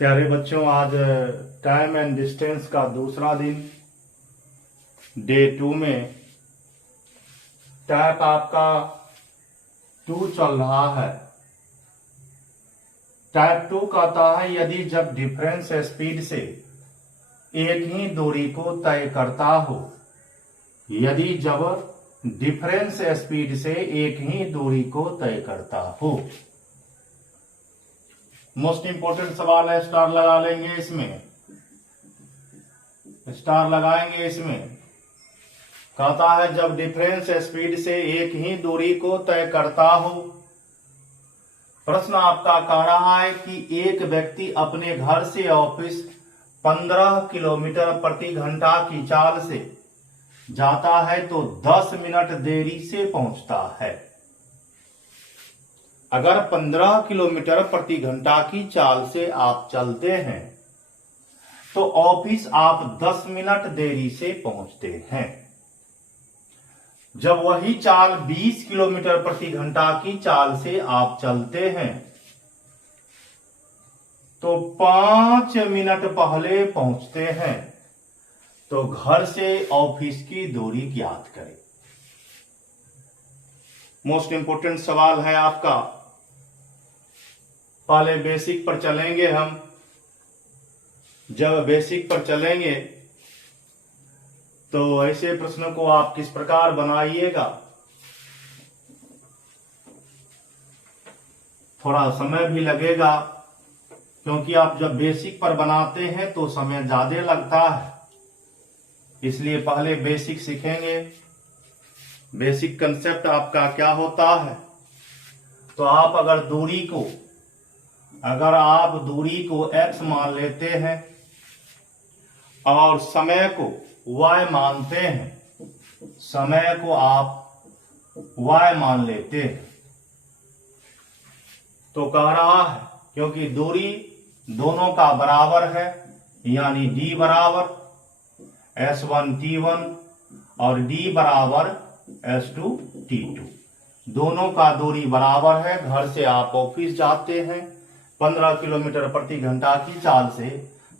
प्यारे बच्चों, आज टाइम एंड डिस्टेंस का दूसरा दिन डे 2 में टाइप आपका 2 चल रहा है। टाइप 2 कहता है यदि जब डिफरेंस स्पीड से एक ही दूरी को तय करता हो, यदि जब डिफरेंस स्पीड से एक ही दूरी को तय करता हो। मोस्ट इंपोर्टेंट सवाल है, स्टार लगा लेंगे इसमें, स्टार लगाएंगे इसमें। कहता है जब डिफरेंस स्पीड से एक ही दूरी को तय करता हो। प्रश्न आपका कह रहा है कि एक व्यक्ति अपने घर से ऑफिस 15 किलोमीटर प्रति घंटा की चाल से जाता है तो 10 मिनट देरी से पहुंचता है। अगर 15 किलोमीटर प्रति घंटा की चाल से आप चलते हैं तो ऑफिस आप 10 मिनट देरी से पहुंचते हैं। जब वही चाल 20 किलोमीटर प्रति घंटा की चाल से आप चलते हैं तो 5 मिनट पहले पहुंचते हैं। तो घर से ऑफिस की दूरी ज्ञात करें। मोस्ट इंपोर्टेंट सवाल है आपका। पहले बेसिक पर चलेंगे हम। जब बेसिक पर चलेंगे तो ऐसे प्रश्नों को आप किस प्रकार बनाइएगा। थोड़ा समय भी लगेगा, क्योंकि आप जब बेसिक पर बनाते हैं तो समय ज्यादा लगता है, इसलिए पहले बेसिक सीखेंगे। बेसिक कंसेप्ट आपका क्या होता है। तो आप अगर आप दूरी को x मान लेते हैं और समय को y मानते हैं, समय को आप y मान लेते हैं, तो कह रहा है क्योंकि दूरी दोनों का बराबर है, यानी d बराबर S1 T1 और d बराबर S2 T2, दोनों का दूरी बराबर है। घर से आप ऑफिस जाते हैं 15 किलोमीटर प्रति घंटा की चाल से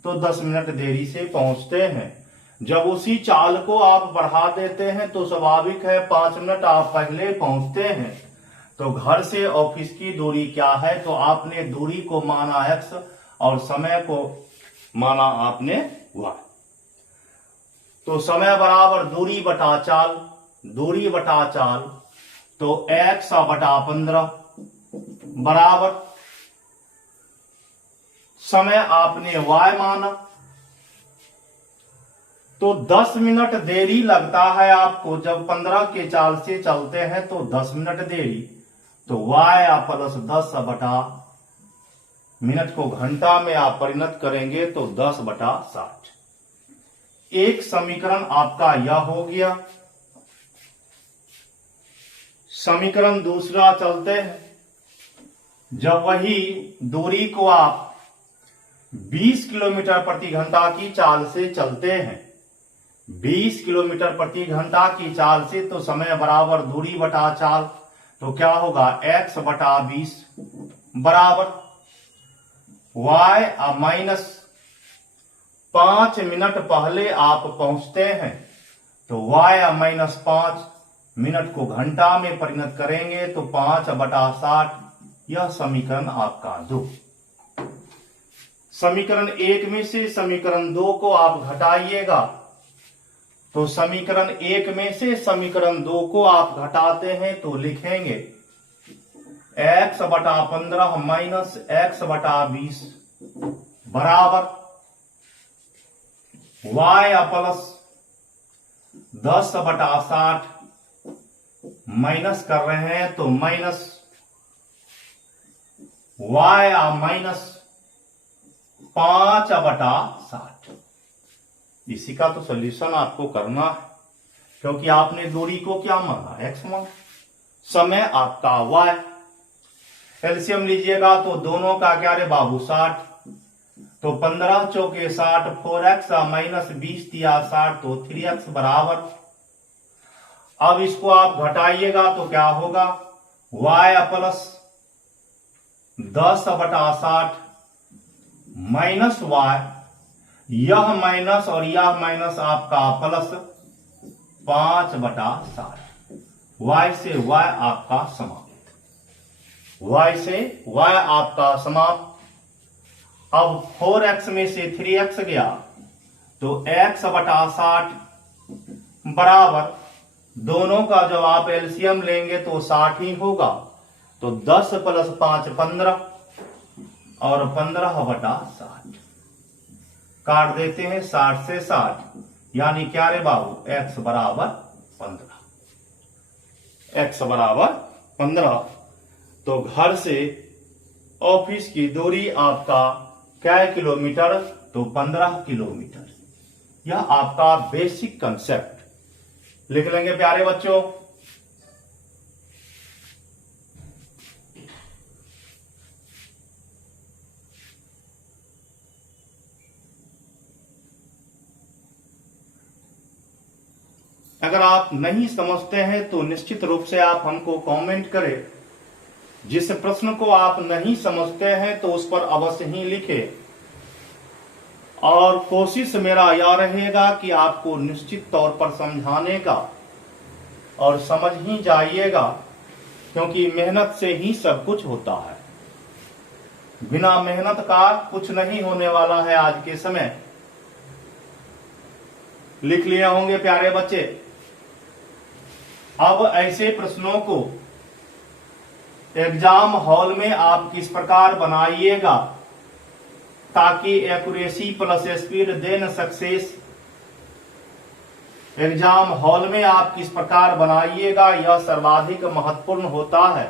तो 10 मिनट देरी से पहुंचते हैं। जब उसी चाल को आप बढ़ा देते हैं तो स्वाभाविक है 5 मिनट आप पहले पहुंचते हैं। तो घर से ऑफिस की दूरी क्या है, तो आपने दूरी को माना x और समय को माना आपने y। तो समय बराबर दूरी बटा चाल, दूरी बटा चाल, तो x बटा 15 बराबर समय आपने y माना। तो 10 मिनट देरी लगता है आपको। जब 15 के चाल से चलते हैं तो 10 मिनट देरी, तो y प्लस 10 बटा मिनट को घंटा में आप परिणत करेंगे तो 10 बटा 60। एक समीकरण आपका यह हो गया। समीकरण दूसरा चलते हैं। जब वही दूरी को आप 20 किलोमीटर प्रति घंटा की चाल से चलते हैं, 20 किलोमीटर प्रति घंटा की चाल से, तो समय बराबर दूरी बटा चाल, तो क्या होगा x बटा 20 बराबर y माइनस 5 मिनट पहले आप पहुंचते हैं तो y माइनस 5 मिनट को घंटा में परिणत करेंगे तो 5 बटा 60। यह समीकरण आपका 2। समीकरण 1 में से समीकरण 2 को आप घटाइएगा, तो समीकरण 1 में से समीकरण 2 को आप घटाते हैं तो लिखेंगे x बटा 15 माइनस x बटा 20 बराबर y प्लस 10 बटा 60 माइनस कर रहे हैं तो माइनस y माइनस 5 बटा 60। इसी का तो सॉल्यूशन आपको करना है, क्योंकि आपने दूरी को क्या माना, x माना, समय आपका y। एलसीएम लीजिएगा तो दोनों का क्या रे बाबू 60, तो 15 चौके 60, 4x माइनस 20 दिया 60, तो 3x बराबर। अब इसको आप घटाइएगा तो क्या होगा y प्लस 10 बटा 60 माइनस वाई, यह माइनस और यह माइनस आपका प्लस 5/60, वाई से वाई आपका समाप्त, वाई से वाई आपका समाप्त। अब 4x में से 3x गया तो x/60 बराबर, दोनों का जब आप एलसीएम लेंगे तो 60 ही होगा, तो 10 + 5 15 और 15/60 काट देते हैं 60 से 60, यानी क्या रे बाबू, x बराबर 15, x बराबर 15। तो घर से ऑफिस की दूरी आपका क्या किलोमीटर, तो 15 किलोमीटर। यह आपका बेसिक कंसेप्ट लिख लेंगे प्यारे बच्चों। अगर आप नहीं समझते हैं तो निश्चित रूप से आप हमको कमेंट करें। जिस प्रश्न को आप नहीं समझते हैं तो उस पर अवश्य ही लिखें, और कोशिश मेरा यह रहेगा कि आपको निश्चित तौर पर समझाने का, और समझ ही जाइएगा, क्योंकि मेहनत से ही सब कुछ होता है। बिना मेहनत का कुछ नहीं होने वाला है आज के समय। लिख लिए होंगे प्यारे बच्चे। अब ऐसे प्रश्नों को एग्जाम हॉल में आप किस प्रकार बनाइएगा ताकि accuracy plus speed then success, exam hall में आप किस प्रकार बनाइएगा यह सर्वाधिक महत्वपूर्ण होता है।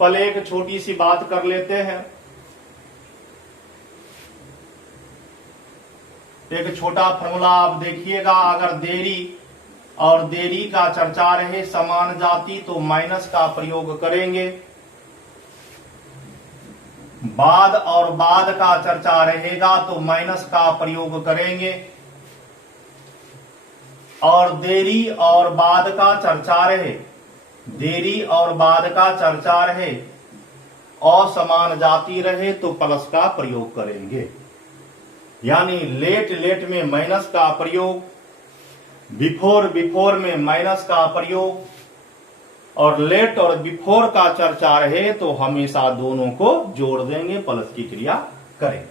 पहले एक छोटी सी बात कर लेते हैं। एक छोटा फॉर्मूला आप देखिएगा, अगर देरी और देरी का चर्चा रहे समान जाति तो माइनस का प्रयोग करेंगे, बाद और बाद का चर्चा रहेगा तो माइनस का प्रयोग करेंगे, और देरी और बाद का चर्चा रहे, देरी और बाद का चर्चा रहे, असमान जाति रहे तो प्लस का प्रयोग करेंगे। यानी लेट लेट में माइनस का प्रयोग, बिफोर बिफोर में माइनस का प्रयोग, और लेट और बिफोर का चर्चा रहे तो हमेशा दोनों को जोड़ देंगे, प्लस की क्रिया करेंगे।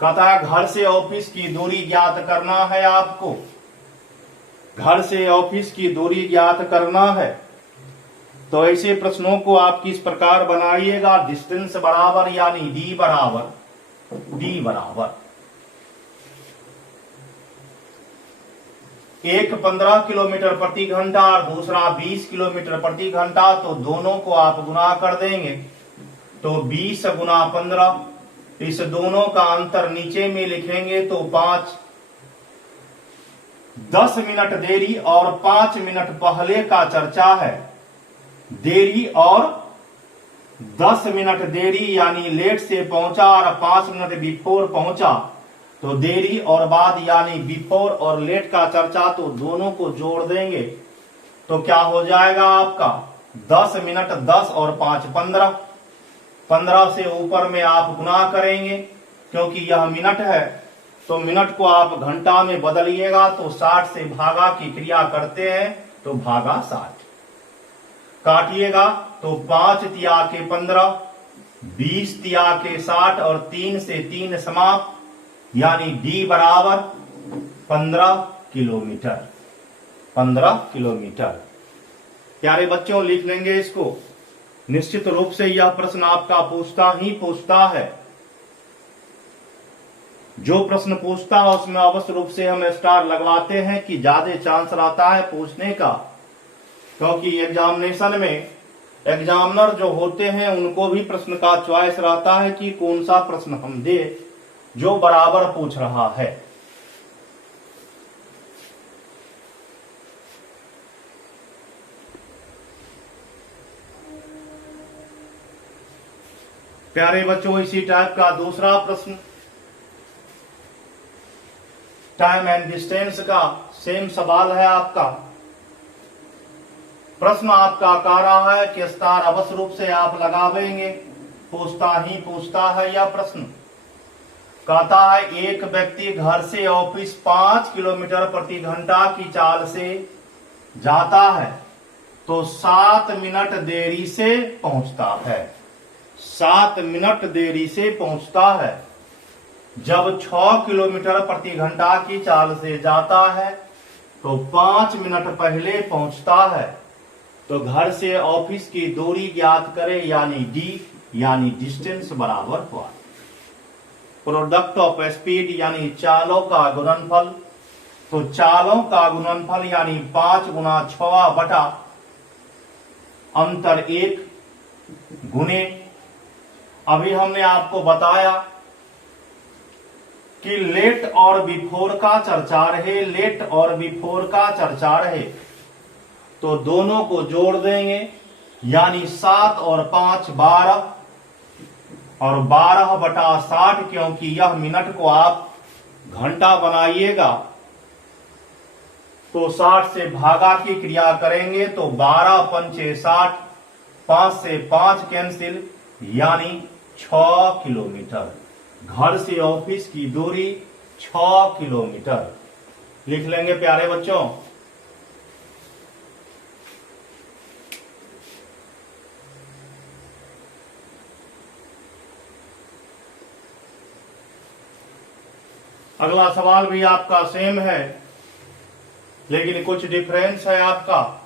कहता है घर से ऑफिस की दूरी ज्ञात करना है आपको, घर से ऑफिस की दूरी ज्ञात करना है। तो ऐसे प्रश्नों को आप किस प्रकार बनाइएगा, डिस्टेंस बराबर यानी डी बराबर 15 किलोमीटर प्रति घंटा और दूसरा 20 किलोमीटर प्रति घंटा, तो दोनों को आप गुना कर देंगे तो 20 गुना 15, इस दोनों का अंतर नीचे में लिखेंगे तो 5। 10 मिनट देरी और 5 मिनट पहले का चर्चा है। देरी और 10 मिनट देरी यानी लेट से पहुंचा और 5 मिनट बिफोर पहुंचा, तो देरी और बाद यानी बिफोर और लेट का चर्चा, तो दोनों को जोड़ देंगे तो क्या हो जाएगा आपका 10 मिनट 10 और 5 15, 15 से ऊपर में आप गुना करेंगे क्योंकि यह मिनट है, तो मिनट को आप घंटा में बदलिएगा तो 60 से भागा की क्रिया करते हैं तो भागा 60, काटिएगा तो 5 तिया के 15, 20 तिया के 60 और 3 से 3 समाप्त, यानी डी बराबर 15 किलोमीटर। 15 किलोमीटर। प्यारे बच्चों लिख लेंगे इसको। निश्चित रूप से यह प्रश्न आपका पूछता है। जो प्रश्न पूछता है उसमें अवश्य रूप से हम स्टार लगवाते हैं कि ज्यादा चांस रहता है पूछने का, क्योंकि एग्जामिनेशन में एग्जामिनर जो होते हैं उनको भी प्रश्न का चॉइस रहता है कि कौन सा प्रश्न हम दे जो बराबर पूछ रहा है। प्यारे बच्चों इसी टाइप का दूसरा प्रश्न, टाइम एंड डिस्टेंस का सेम सवाल है आपका। प्रश्न आपका कह रहा है कि स्टार अवश्य रूप से आप लगावेंगे, पूछता है यह प्रश्न। कहता है एक व्यक्ति घर से ऑफिस 5 किलोमीटर प्रति घंटा की चाल से जाता है तो 7 मिनट देरी से पहुंचता है। 7 मिनट देरी से पहुंचता है। जब 6 किलोमीटर प्रति घंटा की चाल से जाता है तो 5 मिनट पहले पहुंचता है। तो घर से ऑफिस की दूरी ज्ञात करें, यानी डी, यानी डिस्टेंस बराबर हुआ प्रोडक्ट ऑफ स्पीड, यानी चालों का गुणनफल। तो चालों का गुणनफल यानी 5 गुना 6 बटा अंतर 1 गुने, अभी हमने आपको बताया कि लेट और बिफोर का चर्चा रहे, लेट और बिफोर का चर्चा रहे तो दोनों को जोड़ देंगे, यानी 7 और 5 12 और 12 बटा 60, क्योंकि यह मिनट को आप घंटा बनाइएगा तो 60 से भागा की क्रिया करेंगे तो 12 पंचे 60, 5 से 5 कैंसिल, यानी 6 किलोमीटर। घर से ऑफिस की दूरी 6 किलोमीटर लिख लेंगे प्यारे बच्चों। अगला सवाल भी आपका सेम है, लेकिन कुछ डिफरेंस है आपका।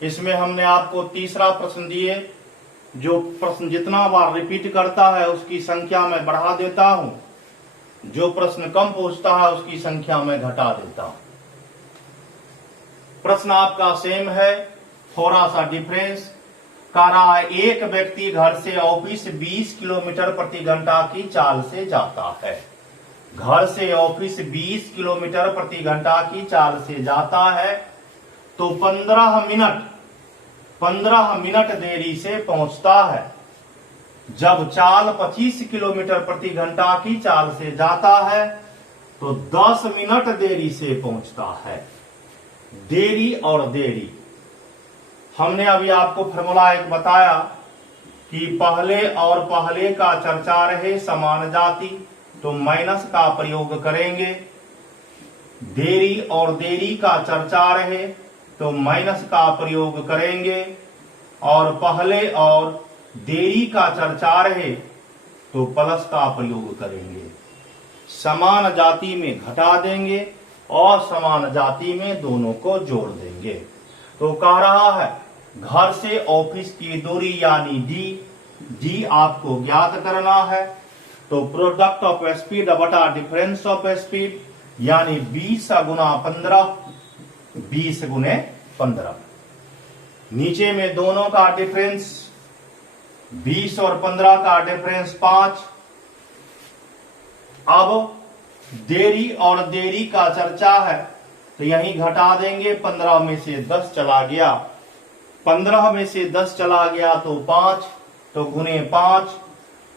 इसमें हमने आपको तीसरा प्रश्न दिए, जो प्रश्न जितना बार रिपीट करता है उसकी संख्या में बढ़ा देता हूं, जो प्रश्न कम पूछता है उसकी संख्या में घटा देता हूं। प्रश्न आपका सेम है, थोड़ा सा डिफरेंस कह रहा है एक व्यक्ति घर से ऑफिस 20 किलोमीटर प्रति घंटा की चाल से जाता है। घर से ऑफिस 20 किलोमीटर प्रति घंटा की चाल से जाता है तो 15 मिनट देरी से पहुंचता है। जब चाल 25 किलोमीटर प्रति घंटा की चाल से जाता है तो 10 मिनट देरी से पहुंचता है। देरी और देरी, हमने अभी आपको फॉर्मूला एक बताया कि पहले और पहले का चर्चा रहे समान जाति तो माइनस का प्रयोग करेंगे, देरी और देरी का चर्चा रहे तो माइनस का प्रयोग करेंगे, और पहले और देरी का चर्चा रहे तो प्लस का प्रयोग करेंगे। समान जाति में घटा देंगे और समान जाति में दोनों को जोड़ देंगे। तो कह रहा है घर से ऑफिस की दूरी यानी डी आपको ज्ञात करना है। तो प्रोडक्ट ऑफ स्पीड बटा डिफरेंस ऑफ स्पीड, यानी 20 गुना 15, 20 गुने 15। नीचे में दोनों का डिफरेंस 20 और 15 का डिफरेंस 5। अब देरी और देरी का चर्चा है तो यहीं घटा देंगे, 15 में से 10 चला गया, 15 में से 10 चला गया तो 5, तो गुने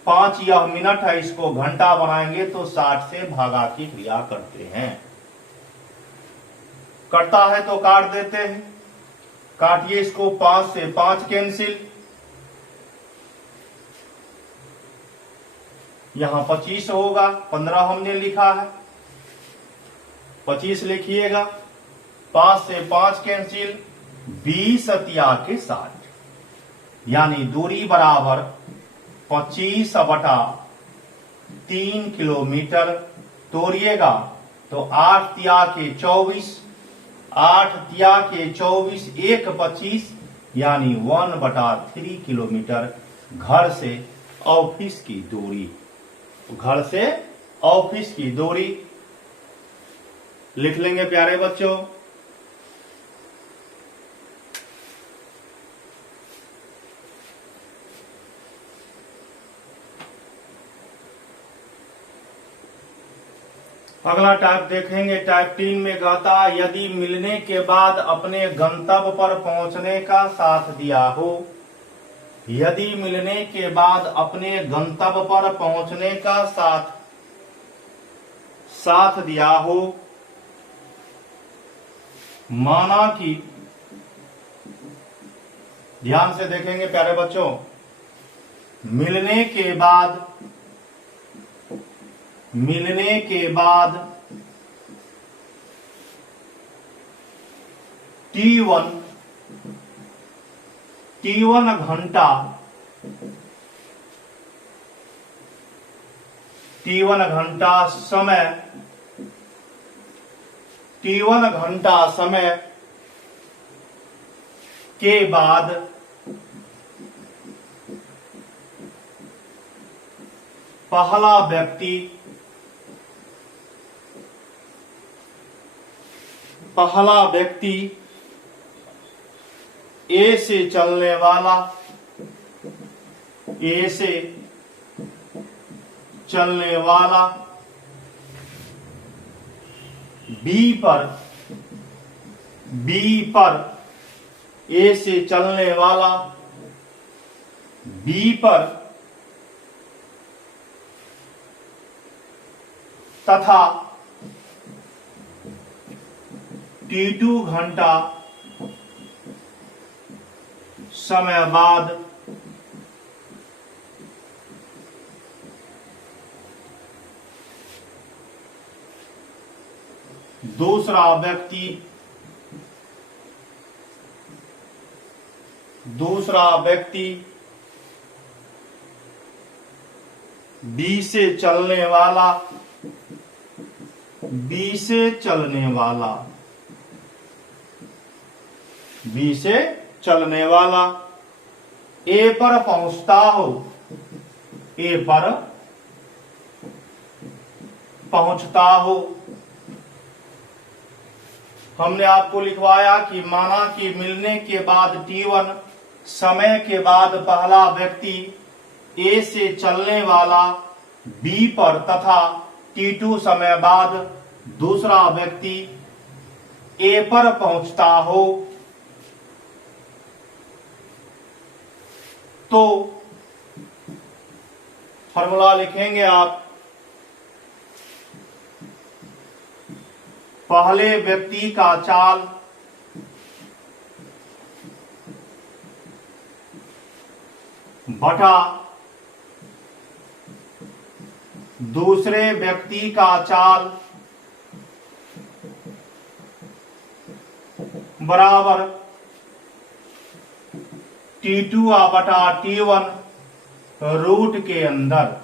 5 यह मिनट है, इसको घंटा बनाएंगे तो 60 से भागा की क्रिया करते हैं। कटता है तो काट देते हैं, काटिए इसको, 5 से 5 कैंसिल, यहां 25 होगा, 15 हमने लिखा है, 25 लिखिएगा, 5 से 5 कैंसिल, 20 अतिया के 60, यानी दूरी बराबर 25 बटा 3 किलोमीटर। तोड़िएगा तो 8 तिया के 24, 8 तिया के 24, 1 25, यानी 1/3 किलोमीटर घर से ऑफिस की दूरी। घर से ऑफिस की दूरी लिख लेंगे प्यारे बच्चों। अगला टाइप देखेंगे, टाइप 3 में कहता यदि मिलने के बाद अपने गंतव्य पर पहुंचने का साथ दिया हो, यदि मिलने के बाद अपने गंतव्य पर पहुंचने का साथ दिया हो, माना कि ध्यान से देखेंगे प्यारे बच्चों, मिलने के बाद T1 घंटा समय के बाद पहला व्यक्ति ए से चलने वाला बी पर ए से चलने वाला बी पर तथा T2 घंटा समय बाद दूसरा व्यक्ति बी से चलने वाला ए पर पहुंचता हो। हमने आपको लिखवाया कि माना कि मिलने के बाद T1 समय के बाद पहला व्यक्ति ए से चलने वाला बी पर तथा T2 समय बाद दूसरा व्यक्ति ए पर पहुंचता हो, तो फॉर्मूला लिखेंगे आप, पहले व्यक्ति का चाल बटा दूसरे व्यक्ति का चाल बराबर T2 बटा T1 रूट के अंदर।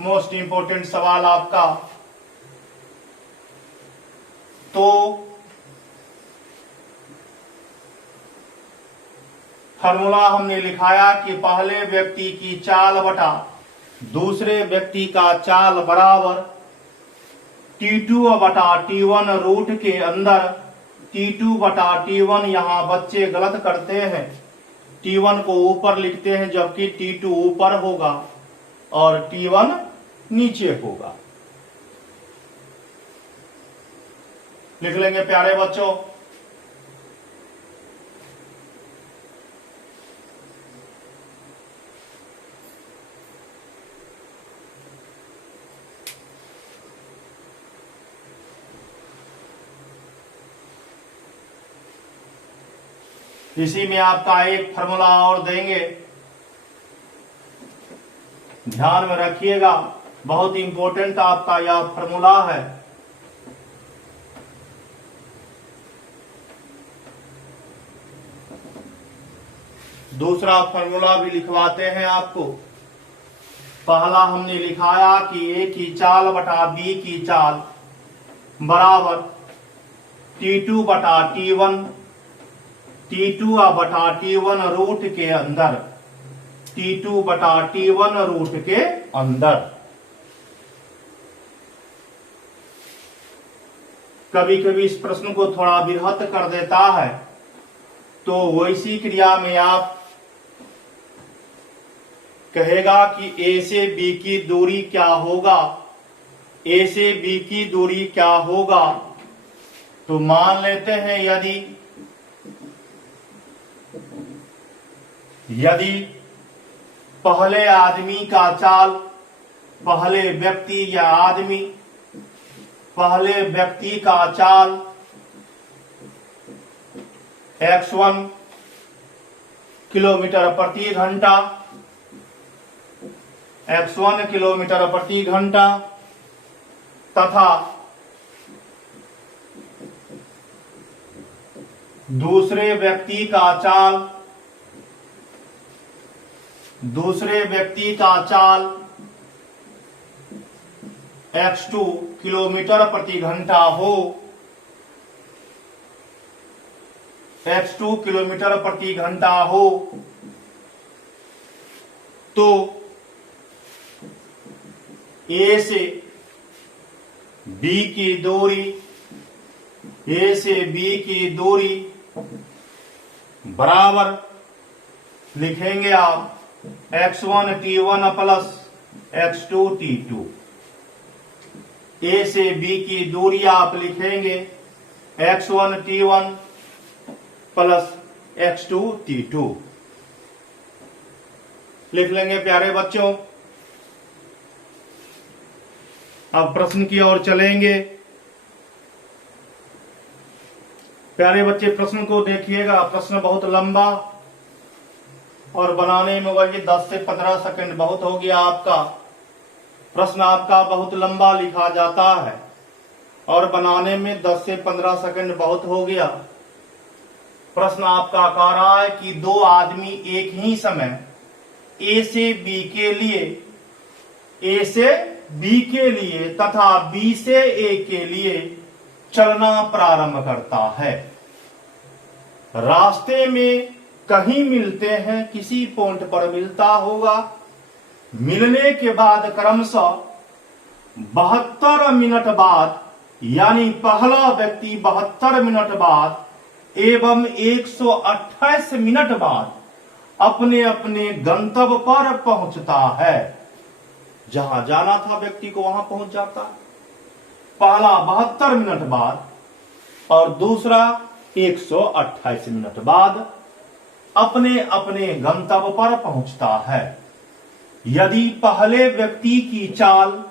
मोस्ट इंपोर्टेंट सवाल आपका। तो फॉर्मूला हमने लिखाया कि पहले व्यक्ति की चाल बटा दूसरे व्यक्ति का चाल बराबर T2 बटा T1 रूट के अंदर। T2 बटा T1 यहां बच्चे गलत करते हैं, T1 को ऊपर लिखते हैं जबकि T2 ऊपर होगा और T1 नीचे होगा। लिख लेंगे प्यारे बच्चों। इसी में आपका एक फॉर्मूला और देंगे, ध्यान में रखिएगा, बहुत इंपॉर्टेंट आपका यह फॉर्मूला है। दूसरा फॉर्मूला भी लिखवाते हैं आपको। पहला हमने लिखाया कि ए की चाल बटा बी की चाल बराबर T2 बटा T1, T2 बटा T1 रूट के अंदर, T2 बटा T1 रूट के अंदर। कभी कभी इस प्रश्न को थोड़ा बृहत कर देता है, तो वैसी क्रिया में आप कहेगा कि ए से बी की दूरी क्या होगा, ए से बी की दूरी क्या होगा। तो मान लेते हैं यदि पहले आदमी का चाल, पहले व्यक्ति या आदमी, पहले व्यक्ति का चाल x1 किलोमीटर प्रति घंटा, x1 किलोमीटर प्रति घंटा तथा दूसरे व्यक्ति का चाल x2 किलोमीटर प्रति घंटा हो, x2 किलोमीटर प्रति घंटा हो तो A से B की दूरी बराबर लिखेंगे आप x1 t1 plus x2 t2। A से B की दूरी आप लिखेंगे x1 t1 plus x2 t2 लिख लेंगे प्यारे बच्चों। अब प्रश्न की ओर चलेंगे। प्यारे बच्चे प्रश्न को देखिएगा, प्रश्न बहुत लंबा और बनाने में वही 10 से 15 सेकंड बहुत हो गया आपका। प्रश्न आपका बहुत लंबा लिखा जाता है और बनाने में 10 से 15 सेकंड बहुत हो गया। प्रश्न आपका कह रहा है कि दो आदमी एक ही समय A से B के लिए तथा B से A के लिए चलना प्रारंभ करता है। रास्ते में कहीं मिलते हैं, किसी पॉइंट पर मिलता होगा। मिलने के बाद क्रमशः 72 मिनट बाद, यानी पहला व्यक्ति 72 मिनट बाद एवं 128 मिनट बाद अपने अपने गंतव्य पर पहुंचता है। जहां जाना था व्यक्ति को वहां पहुंच जाता है। पहला 72 मिनट बाद और दूसरा 128 मिनट बाद अपने अपने गंतव्य पर पहुंचता है। यदि पहले व्यक्ति की चाल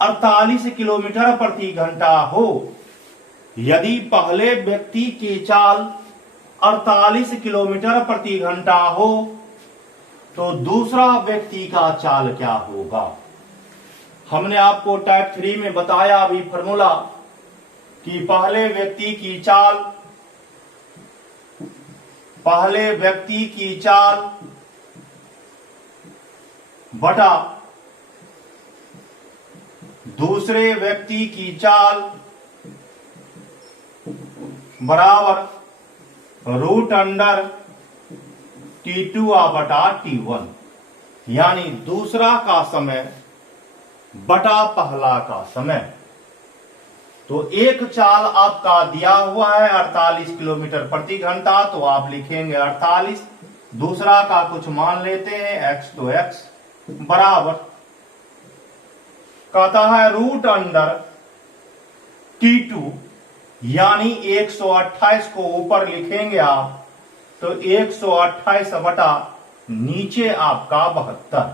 48 किलोमीटर प्रति घंटा हो, यदि पहले व्यक्ति की चाल 48 किलोमीटर प्रति घंटा हो तो दूसरा व्यक्ति का चाल क्या होगा। हमने आपको टाइप 3 में बताया अभी फॉर्मूला कि पहले व्यक्ति की चाल बटा दूसरे व्यक्ति की चाल बराबर रूट अंडर T2 बटा T1, यानी दूसरा का समय बटा पहला का समय। तो एक चाल आपका दिया हुआ है 48 किलोमीटर प्रति घंटा, तो आप लिखेंगे 48, दूसरा का कुछ मान लेते हैं x, तो x बराबर कहता है रूट अंडर T2, यानी 128 को ऊपर लिखेंगे आप तो 128 बटा नीचे आपका 72।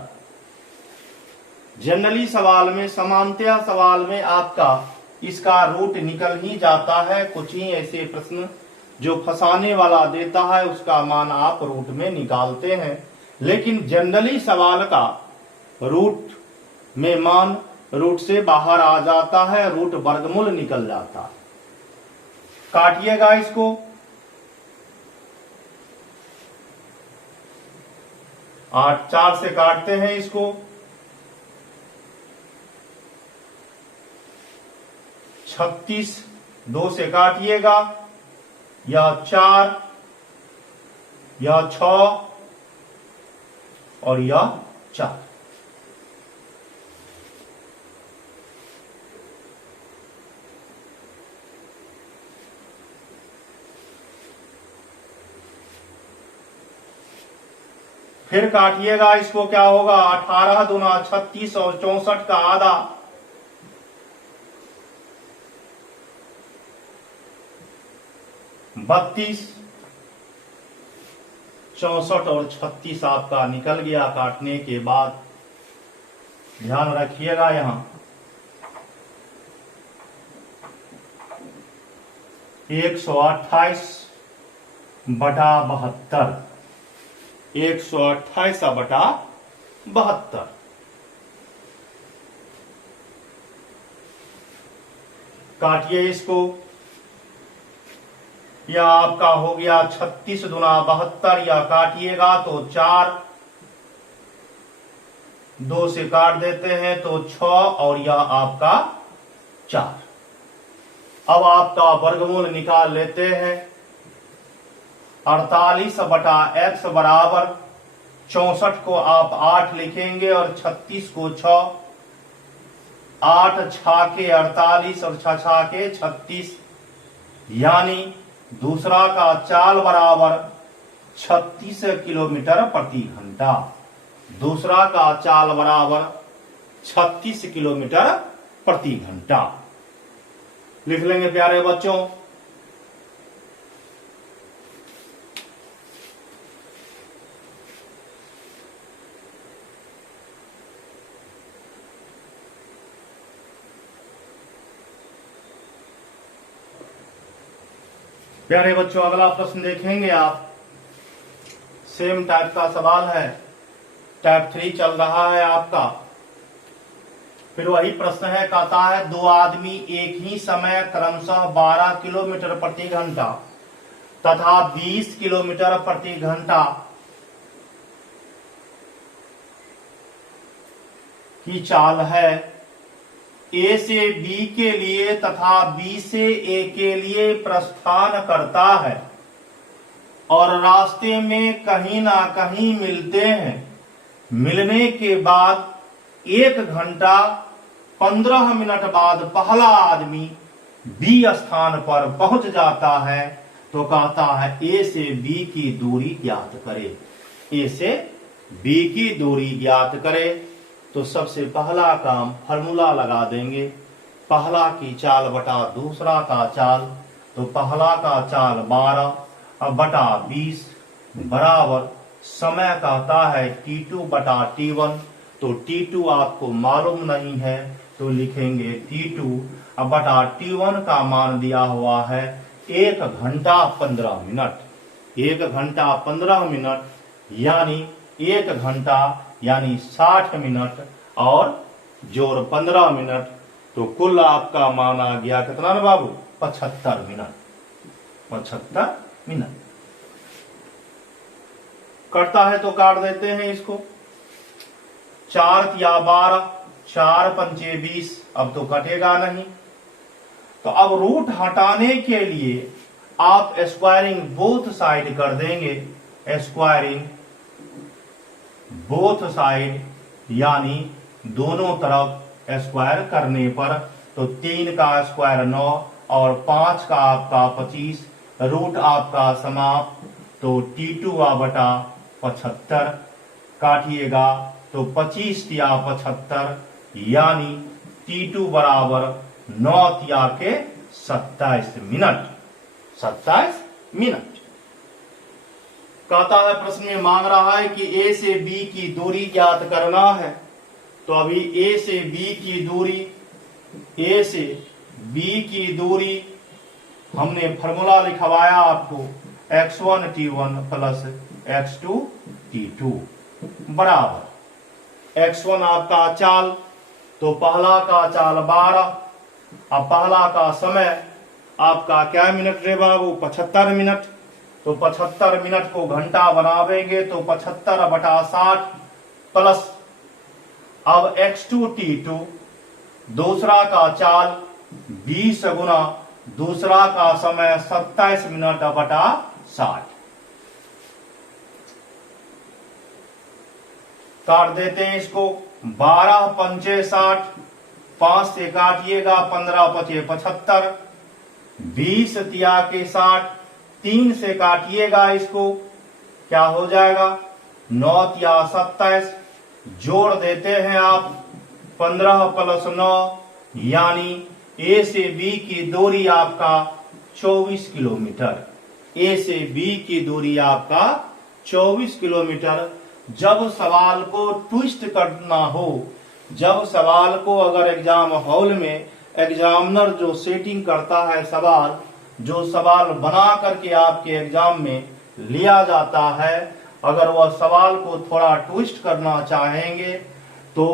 जनरली सवाल में, समानतया सवाल में आपका इसका रूट निकल ही जाता है। कुछ ही ऐसे प्रश्न जो फंसाने वाला देता है उसका मान आप रूट में निकालते हैं, लेकिन जनरली सवाल का रूट में मान रूट से बाहर आ जाता है, रूट वर्गमूल निकल जाता है। काटिएगा इसको। 8 4 से काटते हैं इसको। 36 2 से काटिएगा, या 4 या 6 और या 4। फिर काटिएगा इसको, क्या होगा 18 दूना 36 और 64 का आधा 32, 64 और 36 आपका निकल गया काटने के बाद। ध्यान रखिएगा यहां 128 बटा 72, 128 बटा 72। काटिए इसको, यह आपका हो गया 36 दुना 72, या काटिएगा तो 4, 2 से काट देते हैं तो 6, और यह आपका 4। अब आपका वर्गमूल निकाल लेते हैं। 48 बटा x बराबर 64 को आप 8 लिखेंगे और 36 को 6, 8 छाके 48 और 6 छाके 36, यानी दूसरा का चाल बराबर 36 किलोमीटर प्रति घंटा। दूसरा का चाल बराबर 36 किलोमीटर प्रति घंटा लिख लेंगे प्यारे बच्चों। प्यारे बच्चों, अगला प्रश्न देखेंगे आप। सेम टाइप का सवाल है, टाइप 3 चल रहा है आपका। फिर वही प्रश्न है, कहता है 2 आदमी एक ही समय क्रमशः 12 किलोमीटर प्रति घंटा तथा 20 किलोमीटर प्रति घंटा की चाल है ए से बी के लिए तथा बी से ए के लिए प्रस्थान करता है और रास्ते में कहीं ना कहीं मिलते हैं। मिलने के बाद 1 घंटा 15 मिनट बाद पहला आदमी बी स्थान पर पहुंच जाता है, तो कहता है ए से बी की दूरी ज्ञात करे। ए से बी की दूरी ज्ञात करे तो सबसे पहला काम फॉर्मूला लगा देंगे, पहला की चाल बटा दूसरा का चाल। तो पहला का चाल 12 बटा 20 बराबर समय कहता है T2 बटा T1। तो T2 आपको मालूम नहीं है तो लिखेंगे T2 बटा T1 का मान दिया हुआ है 1 घंटा 15 मिनट। 1 घंटा 15 मिनट यानी 1 घंटा यानी 60 मिनट और जोड़ 15 मिनट, तो कुल आपका मान आ गया कितना ना बाबू, 75 मिनट। 75 मिनट कटता है तो काट देते हैं इसको। 4 या 12, 4 पंचे 20, अब तो कटेगा नहीं। तो अब रूट हटाने के लिए आप स्क्वायरिंग बोथ साइड कर देंगे। स्क्वायरिंग बोथ साइड यानी दोनों तरफ स्क्वायर करने पर, तो 3 का स्क्वायर 9 और 5 का आपका 25, रूट आपका समाप्त। तो T2 बटा 75 काटिएगा तो 25 या 75 यानी T2 बराबर 9 या के 27 मिनट। 27 मिनट कहता है, प्रश्न में मांग रहा है कि ए से बी की दूरी ज्ञात करना है। तो अभी ए से बी की दूरी, ए से बी की दूरी हमने फॉर्मूला लिखवाया आपको, x1 T1 plus x2 T2 बराबर x1 आपका चाल, तो पहला का चाल 12, अब पहला का समय आपका क्या मिनट रे बाबू, 75 मिनट। तो 75 मिनट को घंटा बनावेंगे तो 75 बटा 60 प्लस अब x2 T2 दूसरा का चाल 20 गुना दूसरा का समय 27 मिनट बटा 60 काट देते हैं इसको। 12 पंचे 60, 5 से काटिएगा 15 पचे 75, 20 तिया के 60, 3 से काटिएगा इसको, क्या हो जाएगा 9 या 27, जोड़ देते हैं आप 15 प्लस 9 यानी ए से बी की दूरी आपका 24 किलोमीटर। ए से बी की दूरी आपका 24 किलोमीटर। जब सवाल को ट्विस्ट करना हो, जब सवाल को अगर एग्जाम हॉल में एग्जामिनर जो सेटिंग करता है सवाल, जो सवाल बना करके आपके एग्जाम में लिया जाता है। अगर वह सवाल को थोड़ा ट्विस्ट करना चाहेंगे तो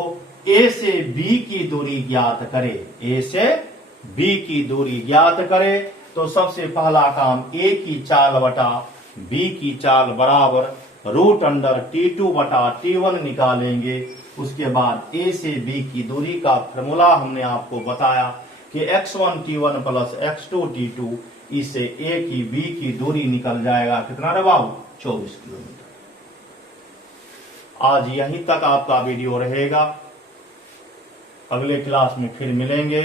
ए से बी की दूरी ज्ञात करे, ए से बी की दूरी ज्ञात करे। तो सबसे पहला काम ए की चाल बटा बी की चाल बराबर √T2 बटा T1 निकालेंगे। उसके बाद ए से बी की दूरी का फॉर्मूला हमने आपको बताया कि x1 T1 plus x2 T2, इससे ए की बी की दूरी निकल जाएगा कितना रे बाबू, 24 किलोमीटर। आज यहीं तक आपका वीडियो रहेगा, अगले क्लास में फिर मिलेंगे।